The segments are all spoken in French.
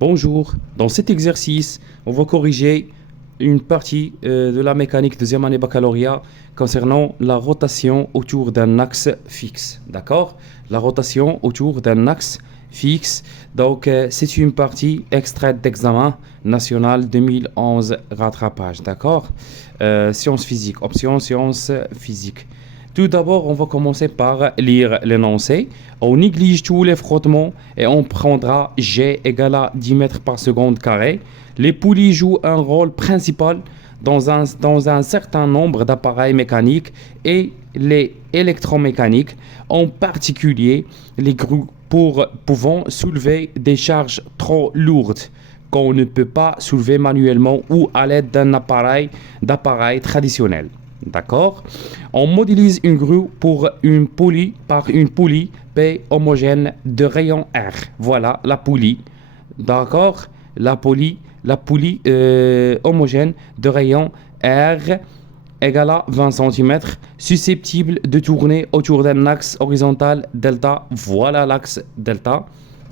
Bonjour, dans cet exercice, on va corriger une partie de la mécanique deuxième année baccalauréat concernant la rotation autour d'un axe fixe. D'accord? La rotation autour d'un axe fixe. Donc, c'est une partie extraite d'examen national 2011 rattrapage. D'accord? Sciences physiques, option sciences physiques. Tout d'abord, on va commencer par lire l'énoncé. On néglige tous les frottements et on prendra G égale à 10 mètres par seconde carré. Les poulies jouent un rôle principal dans un certain nombre d'appareils mécaniques et les électromécaniques, en particulier les grues pouvant soulever des charges trop lourdes qu'on ne peut pas soulever manuellement ou à l'aide d'un appareil traditionnel. D'accord? On modélise une grue par une poulie P homogène de rayon R. Voilà la poulie. D'accord? La poulie homogène de rayon R égale à 20 cm, susceptible de tourner autour d'un axe horizontal delta. Voilà l'axe delta.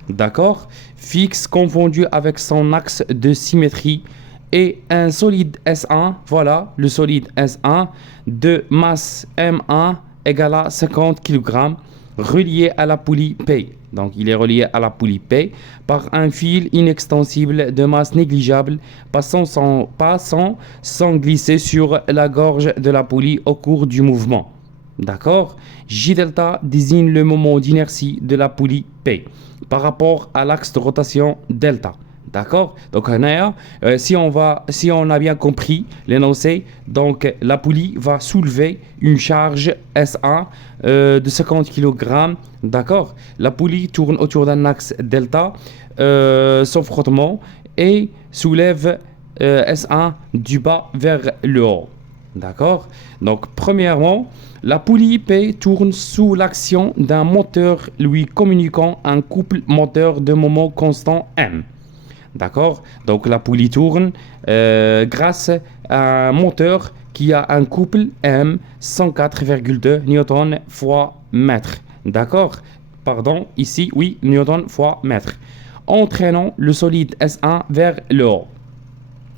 D'accord? Fixe confondu avec son axe de symétrie et un solide S1, voilà le solide S1 de masse M1 égale à 50 kg, relié à la poulie P. Donc il est relié à la poulie P par un fil inextensible de masse négligeable passant sans glisser sur la gorge de la poulie au cours du mouvement. D'accord? J delta désigne le moment d'inertie de la poulie P par rapport à l'axe de rotation delta. D'accord? Donc, si on a bien compris l'énoncé, donc la poulie va soulever une charge S1 de 50 kg. D'accord? La poulie tourne autour d'un axe delta sans frottement et soulève S1 du bas vers le haut. D'accord? Donc, premièrement, la poulie P tourne sous l'action d'un moteur lui communiquant un couple moteur de moment constant M. D'accord? Donc la poulie tourne grâce à un moteur qui a un couple M 104,2 Newton fois mètre. D'accord? Pardon, ici, oui, Newton fois mètre. Entraînant le solide S1 vers le haut.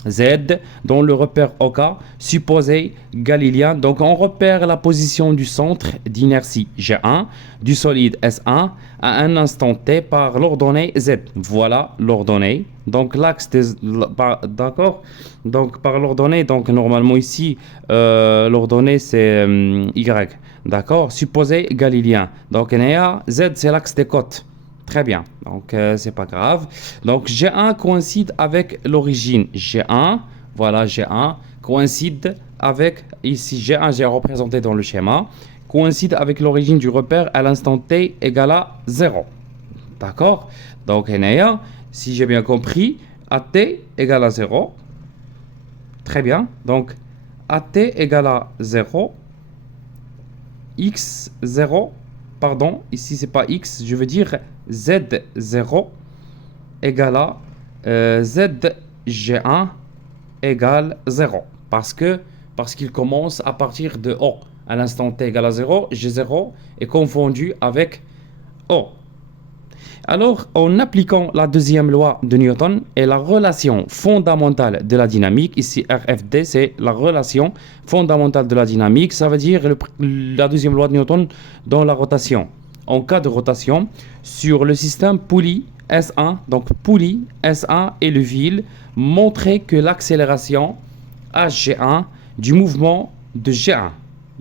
Z dans le repère OK supposé galiléen. Donc on repère la position du centre d'inertie G1 du solide S1 à un instant T par l'ordonnée Z. Voilà l'ordonnée. Donc l'axe d'accord. Donc par l'ordonnée, donc normalement ici l'ordonnée c'est Y. D'accord. Supposé galiléen. Donc Z c'est l'axe des côtes. Très bien, donc c'est pas grave. Donc G1 coïncide avec l'origine. G1, voilà G1, coïncide avec, ici G1 j'ai représenté dans le schéma, coïncide avec l'origine du repère à l'instant T égale à 0. D'accord? Donc si j'ai bien compris, AT égale à 0. Très bien, donc AT égale à 0, X0, pardon, ici c'est pas X, je veux dire Z0 égale à ZG1 égale 0. Parce qu'il commence à partir de O. À l'instant T égale à 0, G0 est confondu avec O. Alors, en appliquant la deuxième loi de Newton et la relation fondamentale de la dynamique, ici RFD, c'est la relation fondamentale de la dynamique, ça veut dire la deuxième loi de Newton dans la rotation. En cas de rotation, sur le système poulie S1, donc poulie S1 et le fil, montrer que l'accélération HG1 du mouvement de G1,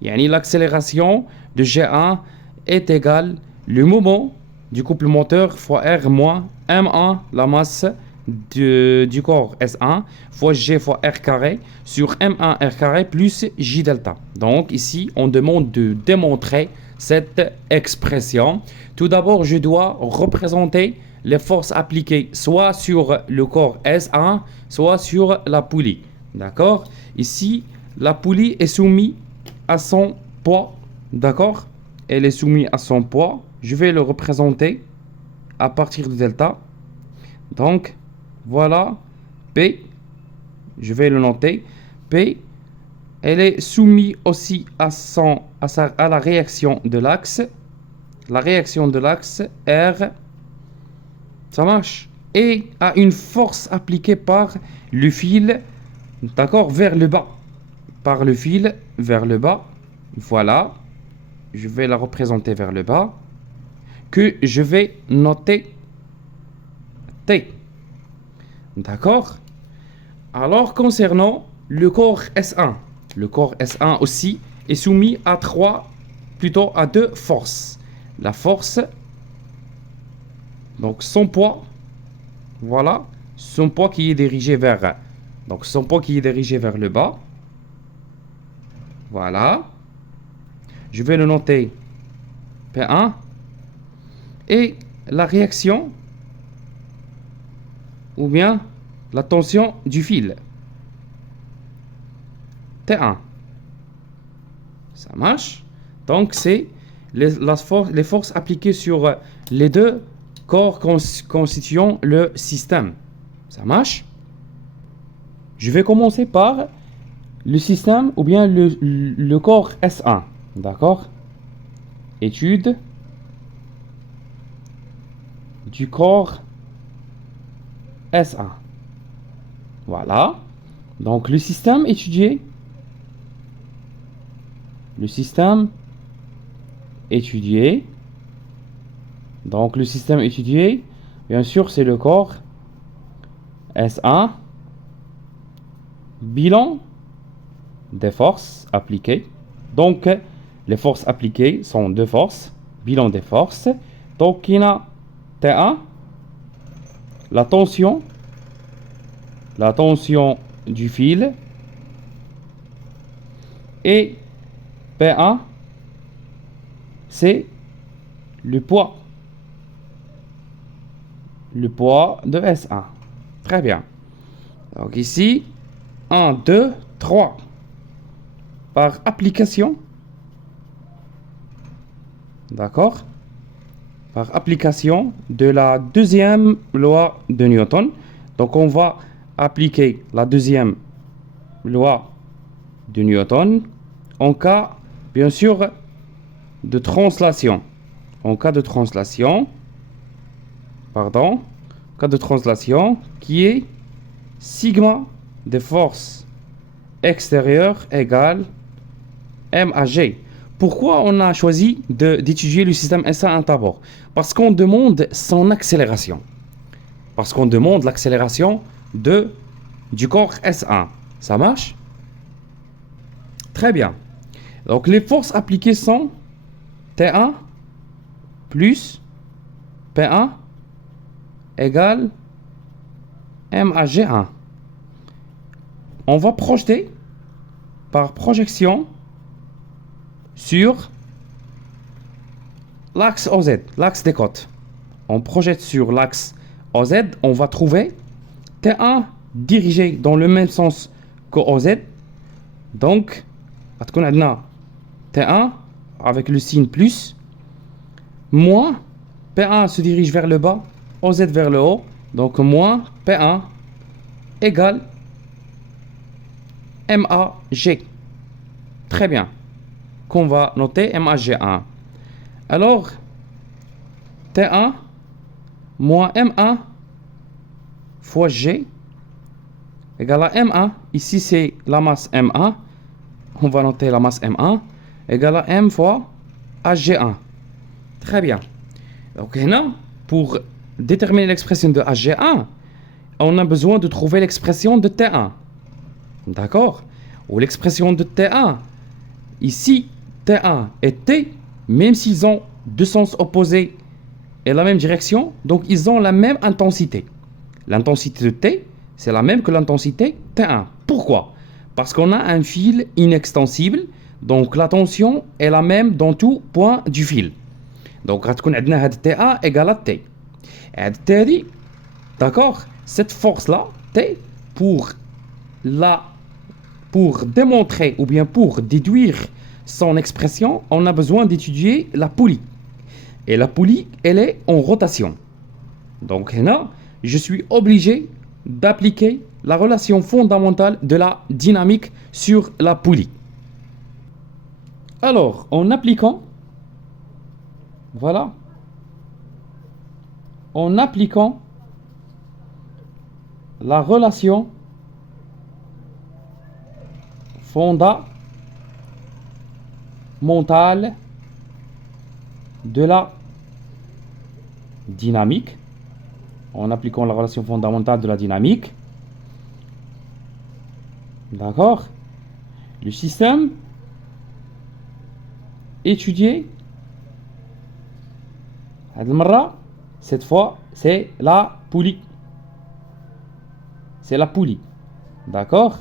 l'accélération de G1 est égale le moment du couple moteur fois R moins M1, la masse du corps S1, fois G fois R carré sur M1 R carré plus J delta. Donc ici, on demande de démontrer cette expression. Tout d'abord, je dois représenter les forces appliquées soit sur le corps S1, soit sur la poulie. D'accord? Ici, la poulie est soumise à son poids. D'accord? Elle est soumise à son poids. Je vais le représenter à partir de delta. Donc, voilà P. Je vais le noter. P, elle est soumise aussi à la réaction de l'axe. La réaction de l'axe R. Ça marche? et à une force appliquée par le fil, d'accord, vers le bas. Par le fil vers le bas. Voilà. Je vais la représenter vers le bas. Que je vais noter T. D'accord? Alors, concernant le corps S1, le corps S1 aussi est soumis à plutôt à deux forces. La force, donc son poids, voilà, son poids qui est dirigé vers, donc son poids qui est dirigé vers le bas. Voilà. Je vais le noter P1. Et la réaction, ou bien la tension du fil, T1. Ça marche. Donc, c'est les forces appliquées sur les deux corps constituant le système. Ça marche. Je vais commencer par le système ou bien le corps S1. D'accord? Étude du corps S1. Voilà. Donc, le système étudié. Le système étudié. Donc, le système étudié, bien sûr, c'est le corps S1. Bilan des forces appliquées. Donc, les forces appliquées sont deux forces. Bilan des forces. Donc, il y a T1, la tension du fil, et P1, c'est le poids de S1. Très bien. Donc ici, 1, 2, 3. Par application, d'accord, par application de la deuxième loi de Newton. Donc, on va appliquer la deuxième loi de Newton en cas, bien sûr, de translation. En cas de translation, qui est sigma des forces extérieures égale M à G. Pourquoi on a choisi d'étudier le système S1 d'abord? Parce qu'on demande son accélération. Parce qu'on demande l'accélération du corps S1. Ça marche? Très bien. Donc les forces appliquées sont T1 plus P1 égale M à G1. On va projeter par projection sur l'axe OZ, l'axe des côtes. On projette sur l'axe OZ, on va trouver T1 dirigé dans le même sens que OZ. Donc, on a T1 avec le signe plus, moins P1 se dirige vers le bas, OZ vers le haut. Donc, moins P1 égale MAG. Très bien. Qu'on va noter MAG1. Alors, T1 moins M1 fois G égale à M1. Ici, c'est la masse M1. On va noter la masse M1 égale à M fois AG1. Très bien. Donc, maintenant, pour déterminer l'expression de AG1, on a besoin de trouver l'expression de T1. D'accord? Ou l'expression de T1. Ici, T1 et T, même s'ils ont deux sens opposés et la même direction, donc ils ont la même intensité. L'intensité de T, c'est la même que l'intensité T1. Pourquoi? Parce qu'on a un fil inextensible, donc la tension est la même dans tout point du fil. Donc, on a T1 égale à T. Et T, d'accord? Cette force-là, T, pour démontrer ou bien pour déduire son expression, on a besoin d'étudier la poulie. Et la poulie, elle est en rotation. Donc là, je suis obligé d'appliquer la relation fondamentale de la dynamique sur la poulie. Alors, en appliquant, voilà, en appliquant la relation fondamentale de la dynamique, en appliquant la relation fondamentale de la dynamique, d'accord, le système étudié, cette fois, c'est la poulie. C'est la poulie. D'accord?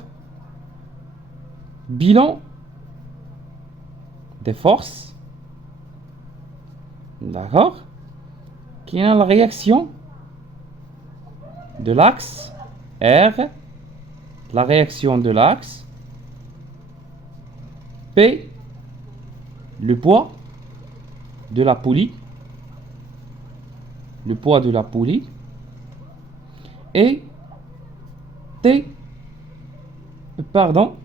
Bilan des forces. D'accord? Qui est la réaction de l'axe R. La réaction de l'axe P. Le poids de la poulie. Le poids de la poulie. Et T. Pardon.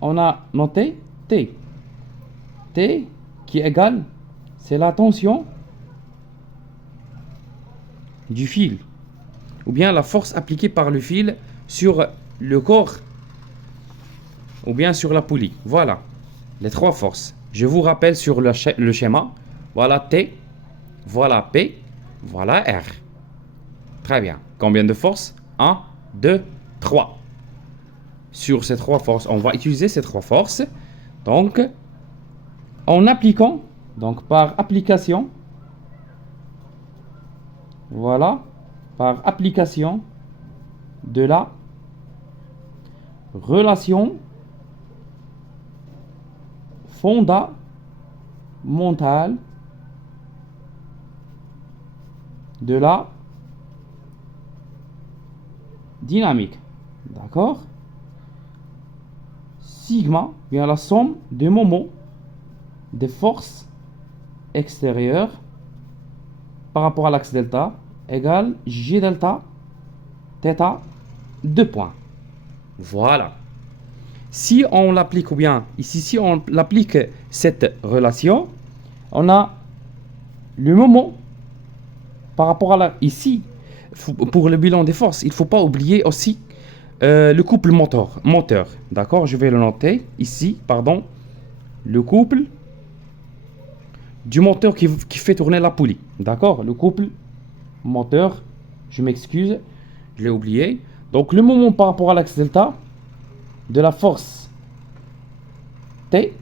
On a noté T. T qui est égal, c'est la tension du fil, ou bien la force appliquée par le fil sur le corps, ou bien sur la poulie. Voilà, les trois forces. Je vous rappelle sur le schéma. Voilà T, voilà P, voilà R. Très bien. Combien de forces? 1, 2, 3. Sur ces trois forces, on va utiliser ces trois forces. Donc, en appliquant, donc par application, voilà, par application de la relation fondamentale de la dynamique. D'accord? Sigma, bien la somme des moments des forces extérieures par rapport à l'axe delta égale G delta θ 2 points. Voilà. Si on l'applique, ou bien ici, si on l'applique cette relation, on a le moment par rapport à la... Ici, pour le bilan des forces, il ne faut pas oublier aussi le couple moteur. D'accord? Je vais le noter ici, pardon. Le couple du moteur qui fait tourner la poulie. D'accord? Le couple moteur, je m'excuse, je l'ai oublié. Donc le moment par rapport à l'axe delta de la force T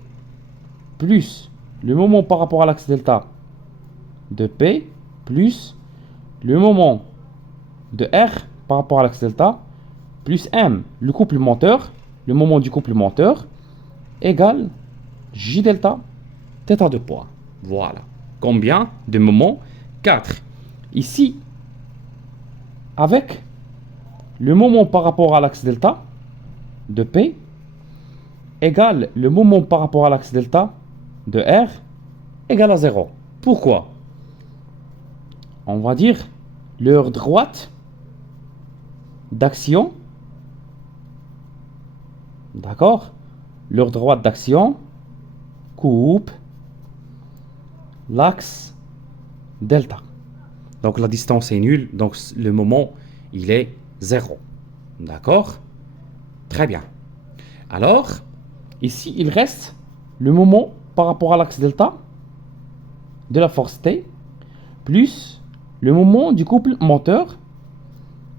plus le moment par rapport à l'axe delta de P plus le moment de R par rapport à l'axe delta plus M, le couple moteur, le moment du couple moteur, égale J delta θ de poids. Voilà. Combien de moments? 4. Ici, avec le moment par rapport à l'axe delta de P égale le moment par rapport à l'axe delta de R égale à 0. Pourquoi? On va dire l'heure droite d'action. D'accord? L'heure droite d'action coupe l'axe delta. Donc la distance est nulle, donc le moment il est 0. D'accord? Très bien. Alors, ici il reste le moment par rapport à l'axe delta de la force T plus le moment du couple moteur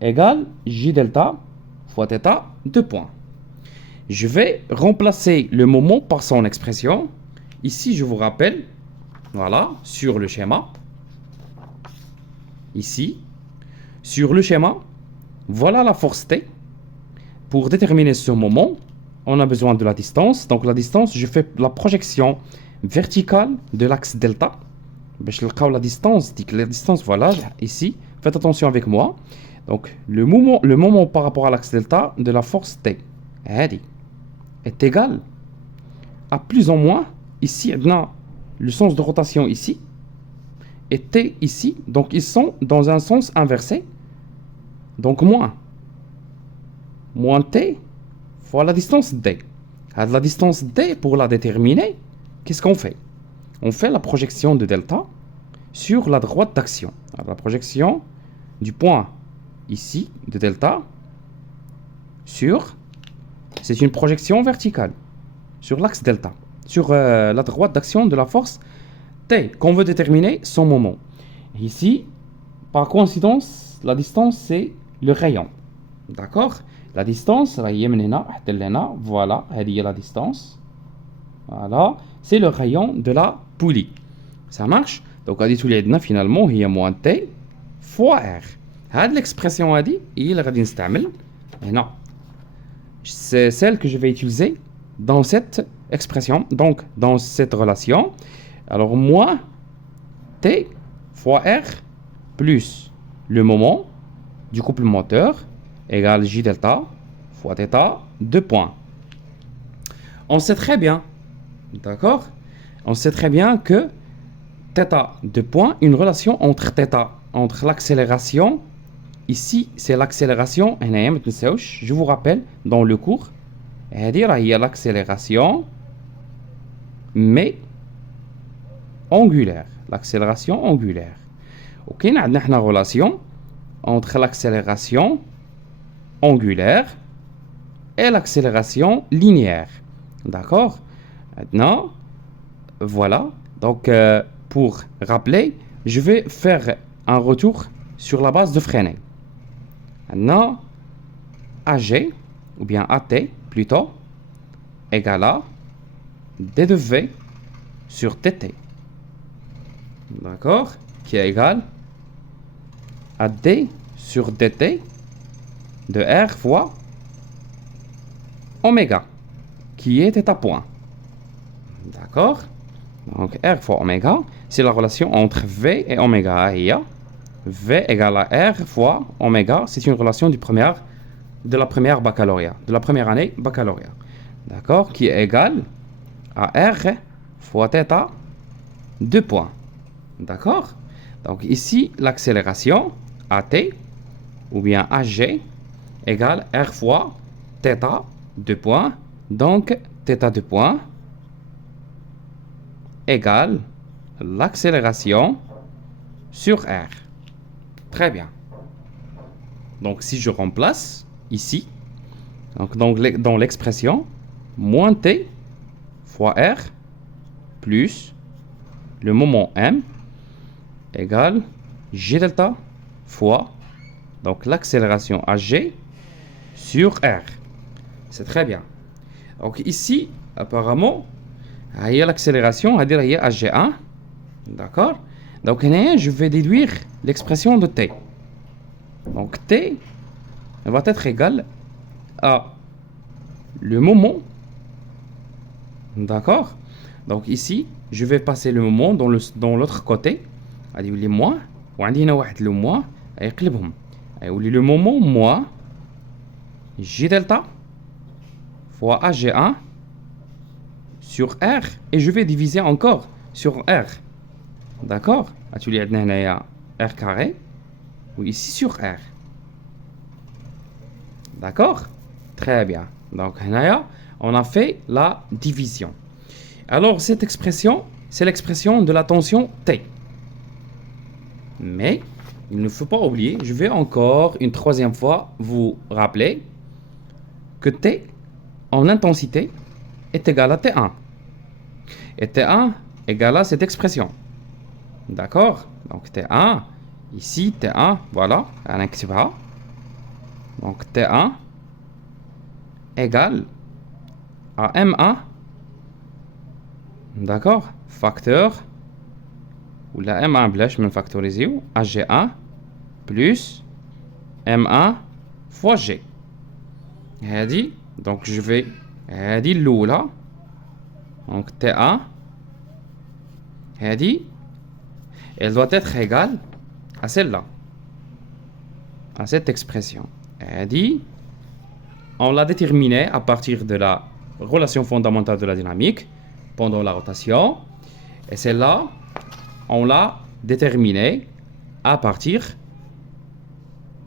égale J delta fois θ 2 points. Je vais remplacer le moment par son expression. Ici, je vous rappelle, voilà, sur le schéma. Ici, sur le schéma, voilà la force T. Pour déterminer ce moment, on a besoin de la distance. Donc la distance, je fais la projection verticale de l'axe delta. La distance, voilà, ici. Faites attention avec moi. Donc le moment par rapport à l'axe delta de la force T est égal à plus ou moins, ici, on a le sens de rotation ici, et T ici, donc ils sont dans un sens inversé, donc moins T fois la distance D. La distance D, pour la déterminer, qu'est-ce qu'on fait? On fait la projection de delta sur la droite d'action. La projection du point ici de delta c'est une projection verticale sur l'axe delta, sur la droite d'action de la force T, qu'on veut déterminer son moment. Ici, par coïncidence, la distance, c'est le rayon. D'accord? La distance, voilà, elle est la distance. Voilà, c'est le rayon de la poulie. Ça marche? Donc, finalement, il y a moins T fois R. Cette l'expression a dit, il va dire, non, c'est celle que je vais utiliser dans cette expression, donc dans cette relation. Alors, moins T fois R plus le moment du couple moteur égale J delta fois θ, 2 points. On sait très bien, d'accord? On sait très bien que θ, 2 points, une relation entre θ, entre l'accélération. Ici, c'est l'accélération. Je vous rappelle, dans le cours, il y a l'accélération, mais angulaire. L'accélération angulaire. Ok, on a une relation entre l'accélération angulaire et l'accélération linéaire. D'accord? Maintenant, voilà. Donc, pour rappeler, je vais faire un retour sur la base de Freinet. Maintenant, AG, ou bien AT plutôt, égale à D de V sur TT. D'accord? Qui est égal à D sur DT de R fois oméga, qui est θ point. D'accord? Donc R fois oméga, c'est la relation entre V et oméga. V égale à R fois oméga, c'est une relation de la première baccalauréat, de la première année baccalauréat. D'accord? Qui est égale à R fois θ, 2 points. D'accord? Donc ici, l'accélération AT ou bien AG égale R fois θ, 2 points. Donc θ 2 points égale l'accélération sur R. Très bien. Donc si je remplace ici, donc dans l'expression, moins T fois R plus le moment M égale G delta fois donc l'accélération AG sur R. C'est très bien. Donc ici, apparemment, il y a l'accélération, il y a AG1. D'accord? Donc je vais déduire l'expression de T. Donc T va être égal à le moment. D'accord? Donc ici, je vais passer le moment dans l'autre côté. غادي يولي moins وعندي هنا واحد لو moins يقلبهم غيولي le moment moins J delta fois AG1 sur R et je vais diviser encore sur R. D'accord? غتولي عندنا هنايا R carré ou ici sur R. D'accord? Très bien. Donc هنايا on a fait la division. Alors cette expression, c'est l'expression de la tension T. Mais il ne faut pas oublier, je vais encore une troisième fois vous rappeler que T en intensité est égal à T1. Et T1 égale à cette expression. D'accord? Donc T1, ici T1, voilà, donc T1 égale à M1, d'accord? Facteur ou la M1 blanche من factoriser AG1 plus M1 fois G. هذه donc je vais هذه الأولى donc T1 هذه elle doit être égale à celle-là, à cette expression. هذه on l'a déterminée à partir de la relation fondamentale de la dynamique pendant la rotation et celle-là on l'a déterminé à partir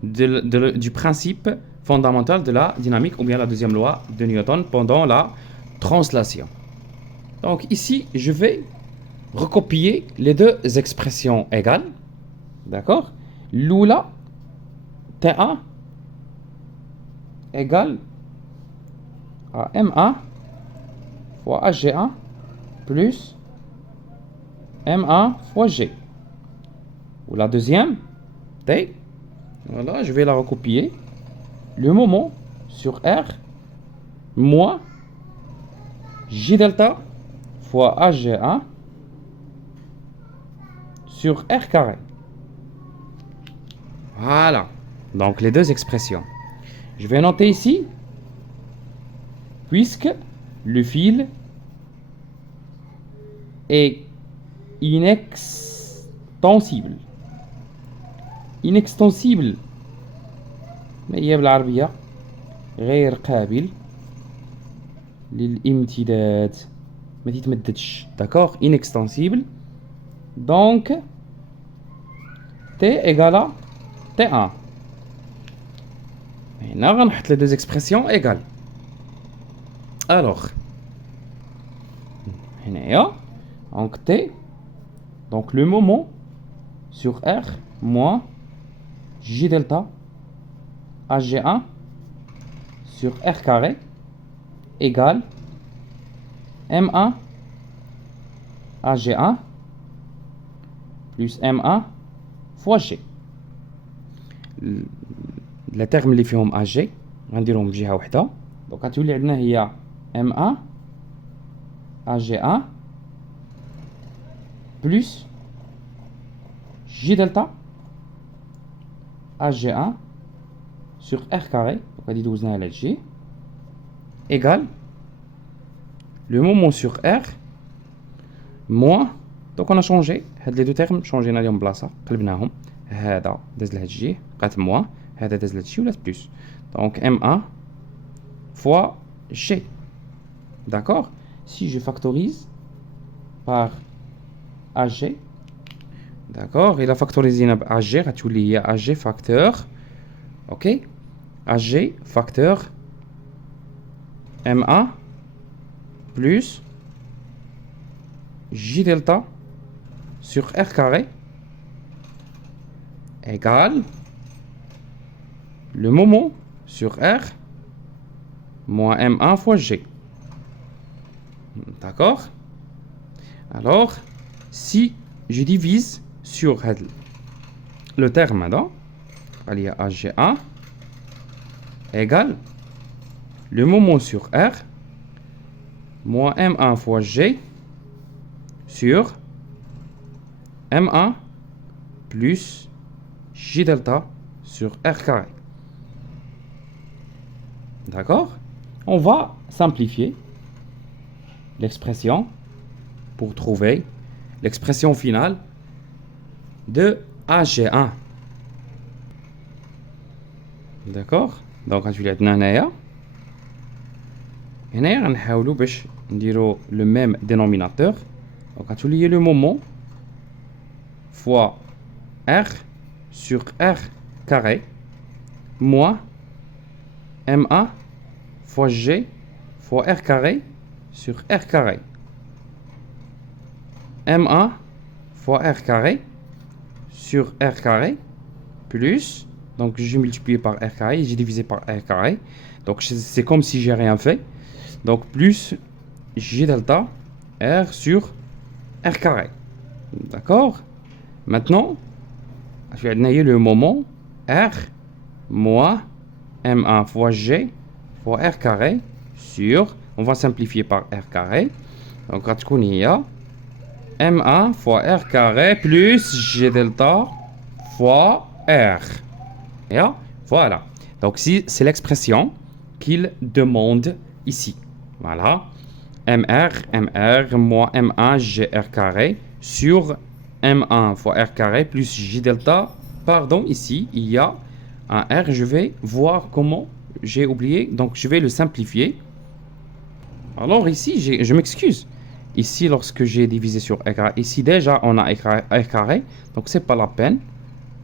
du principe fondamental de la dynamique ou bien la deuxième loi de Newton pendant la translation. Donc ici, je vais recopier les deux expressions égales. D'accord? L'oula T1 égale à M1 fois AG1 plus M1 fois G. Ou la deuxième, T. Voilà, je vais la recopier. Le moment sur R moins J delta fois AG1 sur R carré. Voilà. Donc les deux expressions. Je vais noter ici, puisque le fil est inextensible. Inextensible. ما هي بالعربية غير قابل للامتداد ما تتمددش. D'accord? Inextensible. Donc T égale à T1. Maintenant, on va mettre les deux expressions égales. Alors, donc T, donc le moment sur R moins J delta AG1 sur R carré égale M1 AG1 plus M1 fois G. Les termes اللي فيهم AG غنديرهم بجهة واحدة. دونك غتولي عندنا هي M1 AG1 plus J delta AG1 sur R carré, donc غادي دوزناها على G égale le moment sur R moins, donc on a changé هاد les deux termes changينا لهم بلاصة قلبناهم. هذا داز لهاد G بقات moins, هذا داز لهاد G ولات plus. Donc M1 fois G. D'accord? Si je factorise par AG, d'accord, il a factorisé AG, غتولي هي AG facteur, ok, AG facteur M1 plus J delta sur R carré égale le moment sur R moins M1 fois G. D'accord? Alors, si je divise sur le terme là, il y a AG1 égale le moment sur R moins M1 fois G sur M1 plus J delta sur R carré. D'accord? On va simplifier l'expression pour trouver l'expression finale de AG1. D'accord? Donc غتولي عندنا هنايا غنحاولوا باش نديرو le même dénominateur. Donc غتولي le moment fois R sur R carré moins M1 fois G fois R carré sur R carré. M1 fois R carré sur R carré plus, donc j'ai multiplié par R carré et j'ai divisé par R carré. Donc c'est comme si j'ai rien fait. Donc plus J delta R sur R carré. D'accord? Maintenant, je vais donner le moment R moins M1 fois G fois R carré sur, on va simplifier par R carré. Donc غتكون هي M1 fois R carré plus G delta fois R. Yeah? Voilà. Donc si c'est l'expression qu'il demande ici. Voilà. MR moins M1 GR carré sur M1 fois R carré plus J delta. Pardon, ici, il y a un R. Je vais voir comment j'ai oublié. Donc, je vais le simplifier. Alors, ici, je m'excuse. Ici, lorsque j'ai divisé sur R carré, ici, déjà, on a R carré. Donc, c'est pas la peine.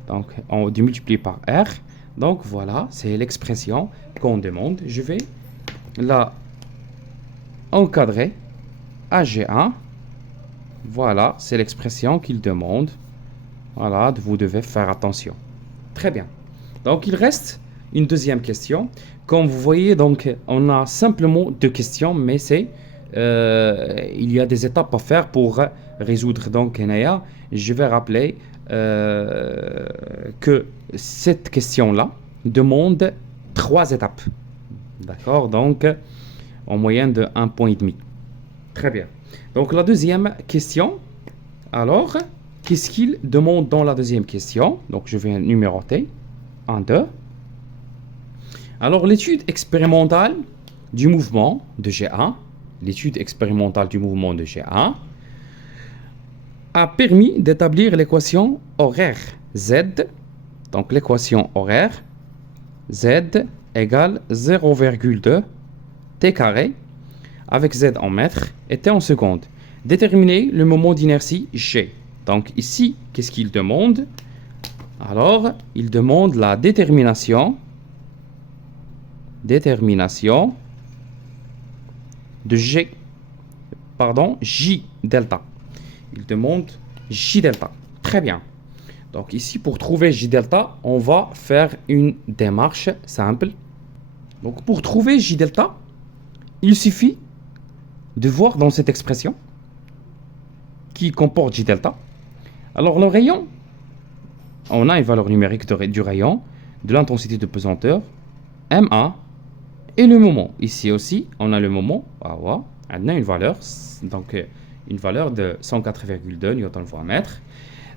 Donc, on multiplie par R. Donc, voilà, c'est l'expression qu'on demande. Je vais la encadrer. AG1. Voilà, c'est l'expression qu'il demande. Voilà, vous devez faire attention. Très bien. Donc, il reste une deuxième question. Comme vous voyez, donc, on a simplement deux questions, mais il y a des étapes à faire pour résoudre. Donc, Naya, je vais rappeler que cette question-là demande trois étapes. D'accord? Donc, en moyenne de 1,5 point. Très bien. Donc, la deuxième question, alors, qu'est-ce qu'il demande dans la deuxième question? Donc, je vais numéroter. 1, 2. Alors, l'étude expérimentale du mouvement de G1, l'étude expérimentale du mouvement de G1 a permis d'établir l'équation horaire Z. Donc, l'équation horaire Z égale 0,2 t carré avec Z en mètres et t en secondes. Déterminer le moment d'inertie G. Donc, ici, qu'est-ce qu'il demande? Alors, il demande la détermination de G, J delta. Il demande J delta. Très bien. Donc ici, pour trouver J delta, on va faire une démarche simple. Donc pour trouver J delta, il suffit de voir dans cette expression qui comporte J delta. Alors le rayon, on a une valeur numérique du rayon, de l'intensité de pesanteur, MA, et le moment. Ici aussi, on a le moment. On a une valeur, donc une valeur de 104,2 Nm/m.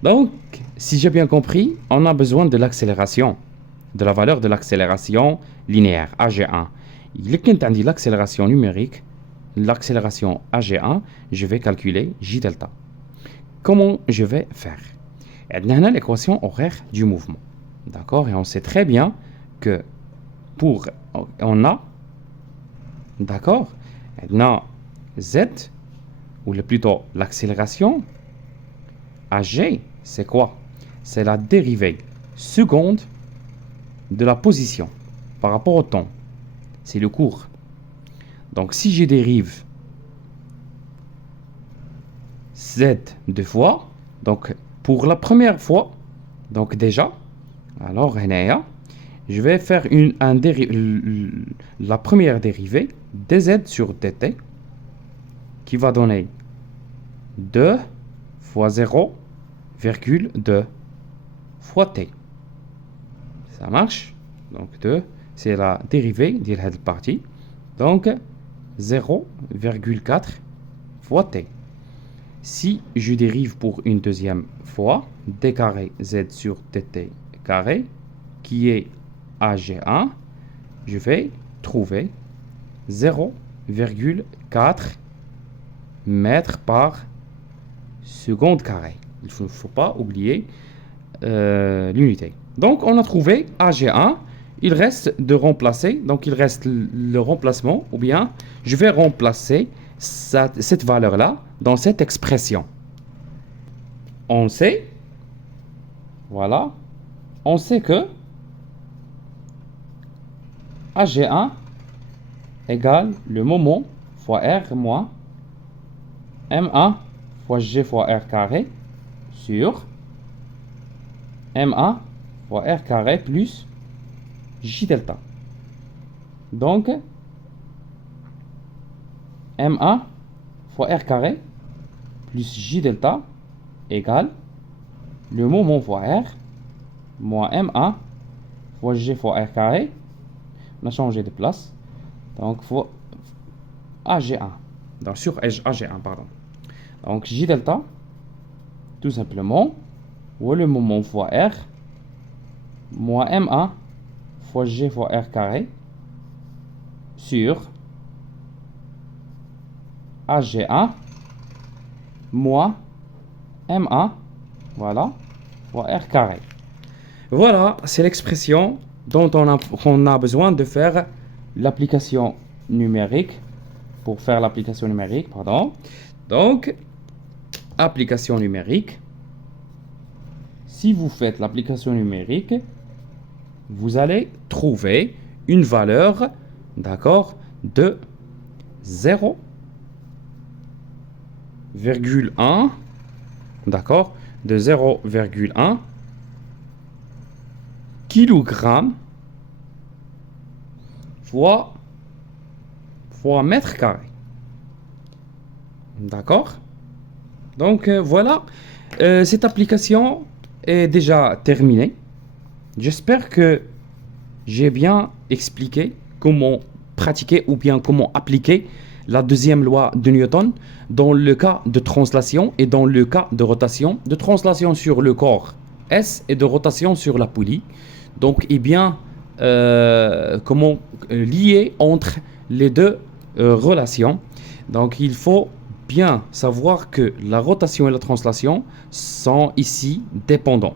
Donc, si j'ai bien compris, on a besoin de l'accélération, de la valeur de l'accélération linéaire, AG1. Il est dit l'accélération numérique, l'accélération AG1, je vais calculer J delta. Comment je vais faire? On a l'équation horaire du mouvement. D'accord? Et on sait très bien que on a, d'accord, maintenant Z, ou plutôt l'accélération, AG, c'est quoi? C'est la dérivée seconde de la position par rapport au temps. C'est le cours. Donc si je dérive Z deux fois, donc pour la première fois, donc déjà, alors je vais faire la première dérivée dz sur dt qui va donner 2 fois 0,2 fois t. Ça marche? Donc 2, c'est la dérivée de cette partie. Donc 0,4 fois t. Si je dérive pour une deuxième fois, d carré z sur dt carré, qui est AG1, je vais trouver 0,4 mètres par seconde carré. Il ne faut pas oublier l'unité. Donc, on a trouvé AG1. Il reste de remplacer. Donc, il reste le remplacement. Ou bien, je vais remplacer cette valeur-là dans cette expression. On sait, voilà, on sait que AG1 égale le moment fois R moins M1 fois G fois R carré sur M1 fois R carré plus J delta. Donc, M1 fois R carré plus J delta égale le moment fois R moins M1 fois G fois R carré. On a changé de place. Donc, fois AG1. Donc, sur AG1, pardon. Donc, J delta, tout simplement, ou le moment fois R, moins M1 fois G fois R carré, sur AG1, moins M1, voilà, fois R carré. Voilà, c'est l'expression dont on a besoin de faire l'application numérique, pour faire l'application numérique, pardon. Donc, application numérique. Si vous faites l'application numérique, vous allez trouver une valeur, d'accord, de 0,1, d'accord, de 0,1 kg fois mètre carré. D'accord? Donc voilà, cette application est déjà terminée. J'espère que j'ai bien expliqué comment pratiquer ou bien comment appliquer la deuxième loi de Newton dans le cas de translation et dans le cas de rotation. De translation sur le corps S et de rotation sur la poulie. Donc, eh bien, comment lier entre les deux relations. Donc, il faut bien savoir que la rotation et la translation sont ici dépendants.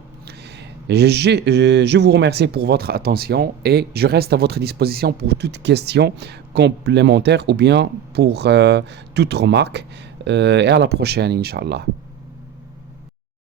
Je vous remercie pour votre attention et je reste à votre disposition pour toute question complémentaire ou bien pour toute remarque. Et à la prochaine, Inch'Allah.